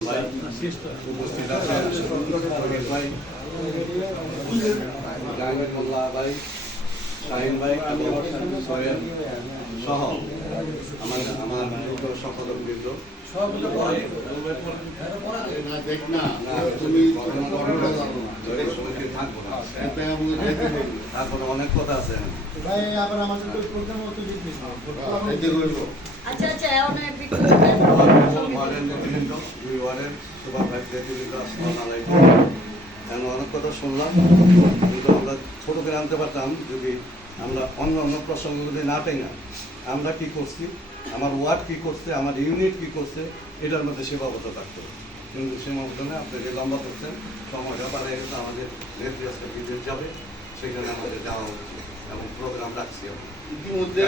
উপস্থিত আছেন ভাই জাহাঙ্গীর মোল্লা ভাই, শাহিন ভাই এবং সোহেল সহ আমার সম্পাদক বৃন্দ, তারপরে অনেক কথা আছে। অনেক কথা শুনলাম, কিন্তু আমরা ছোট করে আনতে পারতাম যদি আমরা অন্য অন্য প্রসঙ্গগুলি না টাই না। আমরা কি করছি, আমার ওয়ার্ড কি করছে, আমার ইউনিট কি করছে, এটার মধ্যে সীমাবদ্ধ থাকতো। কিন্তু সীমাবদ্ধনে আপনাকে লম্বা করছেন, সময়টা পারে গেছে, আমাদের নেত্রী আজকে বিদেশ যাবে, সেখানে আমাদের যাওয়া হচ্ছে এবং প্রোগ্রাম রাখছি। ইতিমধ্যে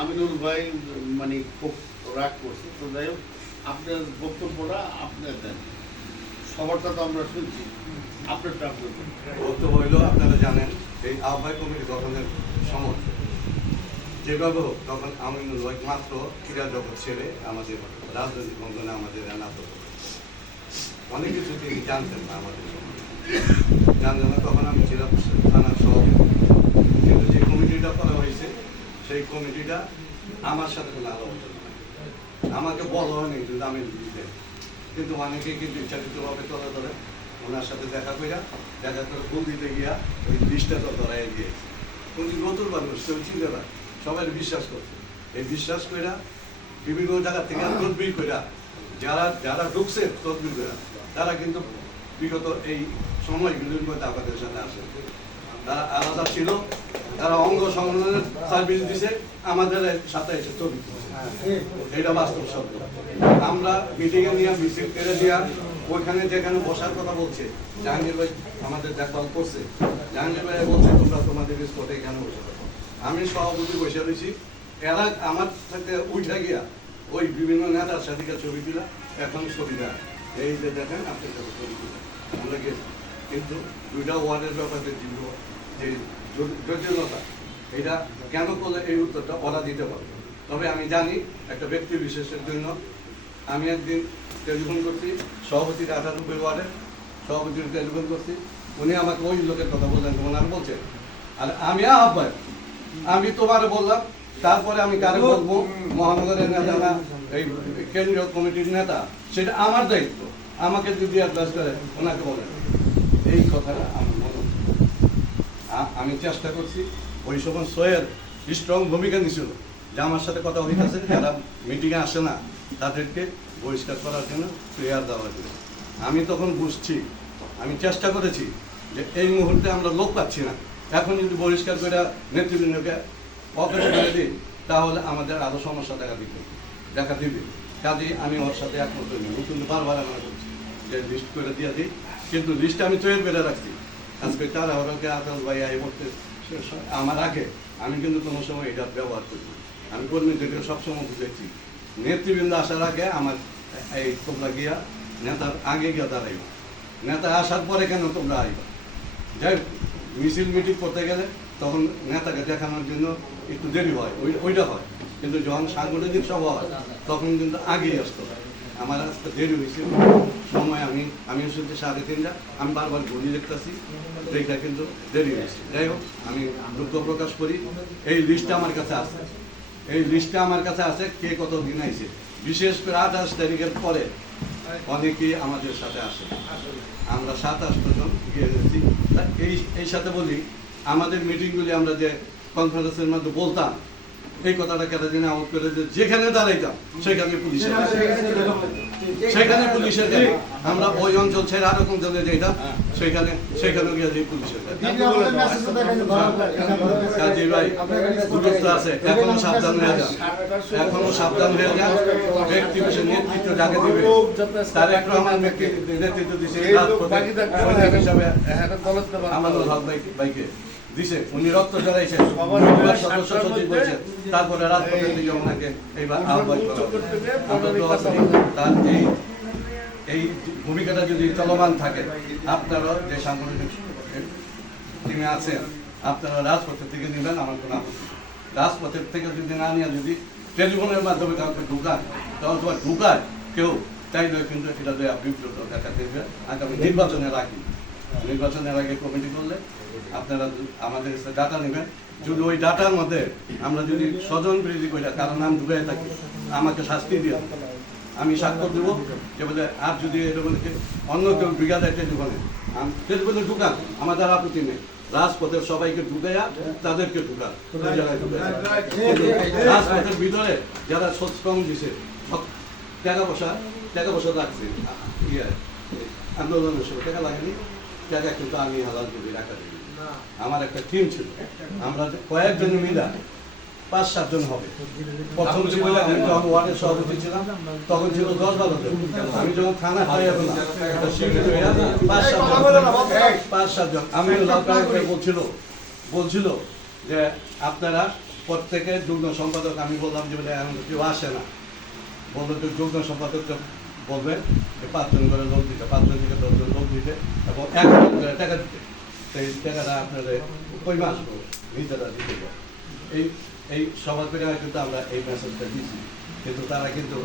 আমিনুল ভাই মানে খুব রাগ করছে, তো যাই হোক আপনার বক্তব্যটা আপনার দেন, সবারটা তো আমরা শুনছি, আপনারটা বক্তব্য হইল আপনারা জানেন এই আহ্বায়ক কমিটি গঠনের সমর্থন যেভাবে হোক, তখন আমিনুল ভাই মাত্র ক্রীড়া জগৎ ছেড়ে আমাদের রাজনৈতিক অঙ্গনে আমাদের এনাত অনেক কিছু তিনি জানতেন না, আমাদের জানতেন না। তখন আমি ছিলাম থানার সভাপতি, কিন্তু যে কমিটিটা করা হয়েছে সেই কমিটিটা আমার সাথে কোনো আলোচনা নাই, আমাকে বলা হয়নি কিন্তু আমি দিতে, কিন্তু অনেকে কিন্তু ইচ্ছাকৃতভাবে তোলা ধরে ওনার সাথে দেখা করে ভুল দিতে গিয়া ওই লিস্টটা তো ধরাই দিয়েছে। উনি নতুন মানুষ, কেউ চিন্তা না, সবাই বিশ্বাস করছে। এই বিশ্বাস কইরা বিভিন্ন জায়গা থেকে তদবির কইরা যারা যারা ঢুকছে তদবির কইরা, তারা কিন্তু বিগত এই সময়গুলির মধ্যে আমাদের সাথে আসে। তারা আলাদা ছিল, তারা অঙ্গ সংগঠনের সার্ভিস দিছে, আমাদের সাথে এসে তদবির করছে। এটা বাস্তব শব্দ। আমরা মিটিংয়ে নিয়ে মিছিল করে দিয়া ওইখানে যেখানে বসার কথা বলছে, জাহাঙ্গীর ভাই আমাদের দেখভাল করছে, জাহাঙ্গীর ভাই বলছে তোমরা তোমাদের স্পটে এখানে বসে থাকো। আমি সভাপতি বসে রয়েছি, এরা আমার সাথে উঠে গিয়া ওই বিভিন্ন নেতার সাথে ছবি দিলা, এখন ছবি দেয় এই যে দেখেন আপনার সাথে ছবি দিলা আমরা গেছি। কিন্তু দুইটা ওয়ার্ডের ব্যাপারে যে জটিলতা, এটা কেন করলে এই উত্তরটা ওরা দিতে পারবে। তবে আমি জানি একটা ব্যক্তি বিশেষের জন্য আমি একদিন টেলিফোন করছি সভাপতির 98 ওয়ার্ডের সভাপতির টেলিফোন করছি, উনি আমাকে ওই লোকের কথা বললেন, ওনার বলছেন আর আমি আহ্বায়ক, আমি তোমার বললাম, তারপরে আমি কারে বলবো মহানগরের নেতা না এই কেন্দ্রীয় কমিটির নেতা, সেটা আমার দায়িত্ব, আমাকে যদি অ্যাডভাইস করে ওনাকে বলেন। এই কথাটা আমার মনে আমি চেষ্টা করছি। ওই সময় সোহেল স্ট্রং ভূমিকা নিছিল যে আমার সাথে কথা হইতেছে, যারা মিটিংয়ে আসে না তাদেরকে বহিষ্কার করার জন্য প্রেয়ার দেওয়ার জন্য। আমি তখন বুঝছি, আমি চেষ্টা করেছি যে এই মুহূর্তে আমরা লোক পাচ্ছি না, এখন যদি বহিষ্কার করে নেতৃবৃন্দকে অকেজ করে দিই তাহলে আমাদের আরও সমস্যা দেখা দিবে। কাজেই আমি ওর সাথে একমত নিই, কিন্তু বারবার আমরা করছি যে লিস্ট করে দিয়ে দিই, কিন্তু লিস্টে আমি তৈরি করে রাখছি। আজকে তারা ওরাকে আকাশ ভাই এই মুহূর্তে আমার আগে আমি কিন্তু কোনো সময় এটা ব্যবহার করি, আমি কর্মীদেরকে সবসময় বুঝেছি নেতৃবৃন্দ আসার আগে আমার এই তোমরা গিয়া নেতার আগে গিয়া দাঁড়াইব, নেতা আসার পরে কেন তোমরা আইবা। যাই মিছিল মিটিং করতে গেলে তখন নেতাকে দেখানোর জন্য একটু দেরি হয়, ওইটা হয়, কিন্তু যখন সাংগঠনিক সভা হয় তখন কিন্তু আগেই আসতো। আমার আজকে দেরি হয়েছে সময়, আমি শুনছি 3:30, আমি বারবার ঘড়ি দেখতেছি, এইটা কিন্তু দেরি হয়েছে। যাই হোক আমি দুঃখ প্রকাশ করি, এই লিস্টটা আমার কাছে আছে, এই লিস্টটা আমার কাছে আছে কে কত দিন আইছে, বিশেষ করে 28 তারিখের পরে অনেকেই আমাদের সাথে আসে, আমরা 27 জন গিয়ে গেছি। এই সাথে বলি আমাদের মিটিংগুলি আমরা যে কনফারেন্সের মধ্যে বলতাম এই কথাটা কেটে দিনে আউট করে যে যেখানে দাঁড়াইতাম সেখানে পুলিশের গাড়ি, আমরা ওই অঞ্চল ছেড়ে আরো কোন জায়গায় যেতাম সেখানে গিয়ে যে পুলিশের গাড়ি ভাই গুরুত্ব আছে, এখনো সাবধান হয়ে যান, এখনো সাবধান হয়ে যান। ব্যক্তি বিশেষ নেতৃত্ব যাকে দিবে তার একটু আমার নেতৃত্ব দিচ্ছে হিসাবে আমাদের হক ভাইকে দিছে, উনি রক্ত জড়াইছেন, সদস্য সচিব বলছেন, তারপরে রাজপথের দিকে ওনাকে এইবার আহ্বান করা তার এই ভূমিকাটা যদি চলমান থাকে, আপনারা যে সাংগঠনিক টিমে আছেন আপনারা রাজপথের থেকে নেবেন, আমার কোনো আপত্তি। রাজপথের থেকে যদি না নিয়ে যদি টেলিফোনের মাধ্যমে কাউকে ঢুকান, তখন তোমার ঢুকায় কেউ চাইলেও কিন্তু এটা বিপ্লব দেখা দেবে আগামী নির্বাচনের আগে। নির্বাচনের আগে কমিটি করলে আপনারা আমাদের কাছে ডাটা নেবেন। যদি ওই ডাটার মধ্যে আমরা যদি স্বজন বিরোধী করি কারণ নাম ঢুকাই থাকি, আমাকে শাস্তি দিয়ে আমি স্বাক্ষর দেবো যে বলে আর যদি এরকম অন্য কেউ ব্রিগাদারকে ঢুকানে বলে ঢুকান, আমার দ্বারা আপত্তি নেই। রাজপথের সবাইকে ঢুকাইয়া তাদেরকে ঢুকান, ওই জায়গায় ঢুকাই। রাজপথের ভিতরে যারা কম দিছে টাকা পয়সা রাখছে আন্দোলনের সময় টাকা লাগেনি, টাকা কিন্তু আমি হালাল করি রাখা দিই। আমার একটা টিম ছিল, আমরা কয়েকজন মিলা 5-7 জন হবে। প্রথম ছিল আমি যখন ওয়ার্ডের সভাপতি ছিলাম তখন ছিল 10-12 জন। আমি যখন থানা পাই এখন 5-7 জন। আমি বলছিল যে আপনারা প্রত্যেকে যুগ্ম সম্পাদক, আমি বললাম যে কেউ আসে না, বললো তো যুগ্ম সম্পাদক বলবেন যে 5 জন করে লোক দিতে, 5 জন থেকে 10 জন লোক দিতে এবং 1 লাখ করে টাকা দিতে। সেই টাকাটা আপনাদের কই মাস নিজেরা দিতে পারে। এই সবার পেরে কিন্তু আমরা এই মেসেজটা দিয়েছি, কিন্তু তারা কিন্তু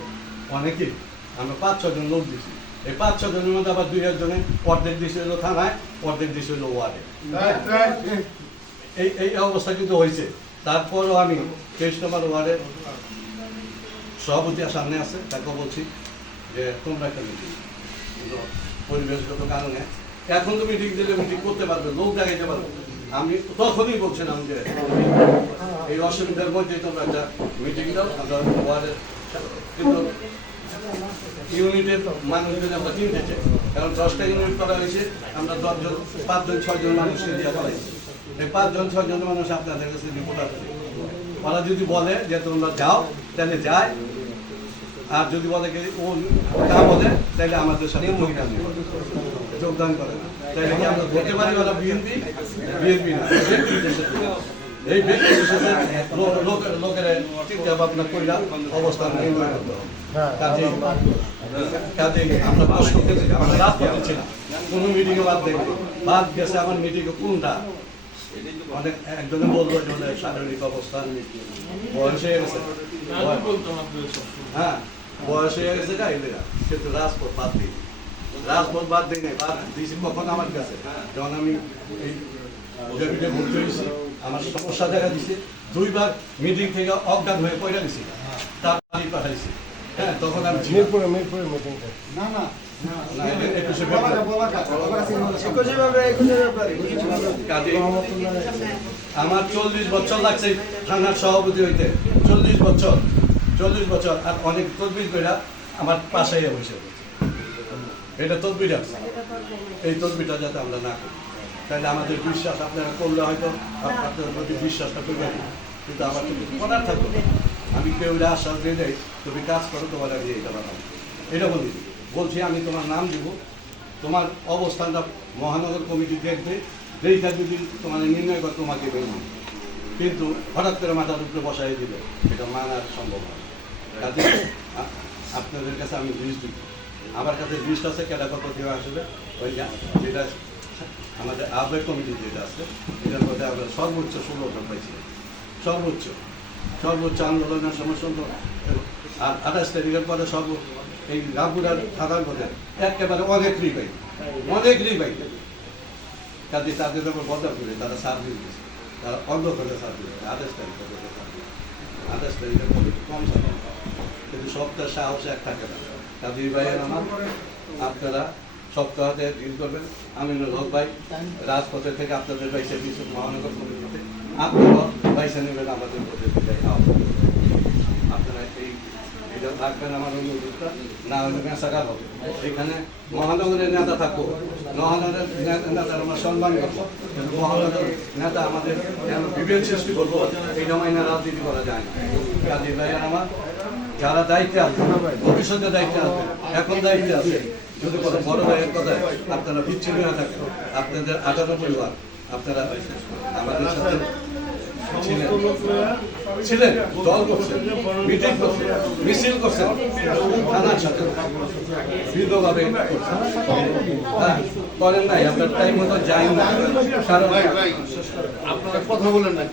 অনেকেই আমরা 5-6 জন লোক দিচ্ছি। এই 5-6 জনের মধ্যে আবার 2-1 জনে অর্ধেক দিছে হলো থানায়, অর্ধেক দিছে হলো ওয়ার্ডে। এই অবস্থা কিন্তু হয়েছে। তারপরও আমি 23 নম্বর ওয়ার্ডের সভাপতি সামনে আছে, তাকে বলছি যে তোমরা একটা মিটিং, কিন্তু পরিবেশগত কারণে এখন তো মিটিং দিলে মিটিং করতে পারবে, লোক দেখাইতে পারবে। আমি তখনই বলছিলাম যে এই অসুবিধার মধ্যে তোমরা একটা মিটিং দাও, আমরা ওয়ার্ডের কিন্তু ইউনিটের মানুষদের আমরা কিনতেছি, কারণ 10টা ইউনিট করা হয়েছে, আমরা 5-6 জন মানুষকে দিয়ে করাইছি। এই 5-6 জন মানুষ আপনাদের কাছে রিপোর্ট আসছে। ওরা যদি বলে যে তোমরা যাও তাহলে যায়, আর যদি বলে ও না বলে তাহলে আমাদের সাথে যোগদান করে না। তাহলে কি আমরা বলতে পারি ওরা বিএনপি না, এই ব্যক্তি বিশেষে লোকের চিন্তা ভাবনা কইরা অবস্থান নির্ণয় করতে হবে। কাজে আমরা কষ্ট করতেছি, আমরা রাত করতেছি না, কোনো মিটিংয়ে বাদ গেছে আমার মিটিংয়ে কোনটা অনেক একজনে বলবো যে শারীরিক অবস্থা বয়স হয়ে গেছে, হ্যাঁ বয়স হয়ে গেছে কিন্তু রাজপথ বাদ দিই, রাজপথ বাদ দিই নাই, বাদ দিয়েছি কখন আমার কাছে যখন আমি এই ভর্তি হয়েছি, আমার সমস্যা দেখা দিচ্ছে, 2বার মিটিং থেকে অজ্ঞান হয়ে পয়রা গেছি, তার বাড়ি পাঠাইছি। হ্যাঁ তখন আমি আমার 40 বছর লাগছে থানার সভাপতি হইতে, 40 বছর আর অনেক তদবির করে আমার পাশে বসে এটা তদবির আছে। এই তদবিরটা যাতে আমরা না করি, তাহলে আমাদের বিশ্বাস আপনারা করলে হয়তো আপনাদের প্রতি বিশ্বাসটা করবেন, কিন্তু আমার তো কিছু করার থাকবে না। আমি কেউ আশ্বাস দিয়ে দেয় তুমি কাজ করো, তোমার আমি এইটা বানাবো, এটা বলছি আমি তোমার নাম দিব, তোমার অবস্থানটা মহানগর কমিটি দেখবে, যেইটা যদি তোমার নির্ণয় করে তোমাকে বেরো, কিন্তু হঠাৎ করে মাথার উপরে বসাই দিবে এটা মানার সম্ভব হয়। কাজে আপনাদের কাছে আমি লিস্ট দিব, আমার কাছে লিস্ট আছে কেটা কত দেওয়া আসবে, ওই যেটা আমাদের আহ্বায়ক কমিটি যেটা আছে এটার মধ্যে আমরা সর্বোচ্চ 16 জন পাইছি, সর্বোচ্চ আন্দোলনের সমস্যা। আর 28 তারিখের পরে এই রামপুরার থানার মধ্যে একেবারে অনেক রিপাই কাজে তাদের যখন বদল করে তারা সার্ভিস দিচ্ছে, তারা অন্য করে সার্ভিস দেয় 28 তারিখের মধ্যে, 28 তারিখের মধ্যে কম সার্ভিস, কিন্তু সপ্তাহ সাহস এক থাকে না। কাজী ভাইয়ের আমার আপনারা সপ্তাহে ডিল করবেন। আমিনুল হক ভাই রাজপথের থেকে আপনাদের পয়সা দিয়েছেন মহানগর কমিটিতে, আপনারাও পয়সা নেবেন আমাদের প্রতিযোগিতায়। আপনারা এইটা থাকবেন, আমার অনুরোধটা না হলে মেসাকার হবে। এখানে মহানগরের নেতা থাকবো, মহানগরের নেতার আমরা সম্মান করবো, কিন্তু মহানগরের নেতা আমাদের বিভেদ সৃষ্টি করবো, এই সময় না রাজনীতি করা যায় না। কাজী ভাইয়ের আমার যারা দায়িত্বে আছে, ভবিষ্যতে দায়িত্বে আছে, এখন দায়িত্বে আছে, যদি কোনো বড় ভাইয়ের কথায় আপনারা বিচ্ছিন্ন হয়ে থাকেন, আপনাদের 18 পরিবার আপনারা আমাদের সাথে ছিলেন, দল করছেন, মিটিং করছেন, মিছিল করছেন, থানার সাথে দৃঢ়ভাবে হ্যাঁ করেন নাই, আপনার টাইম মতো যাই না, কারণ আপনারা কথা বলেন না।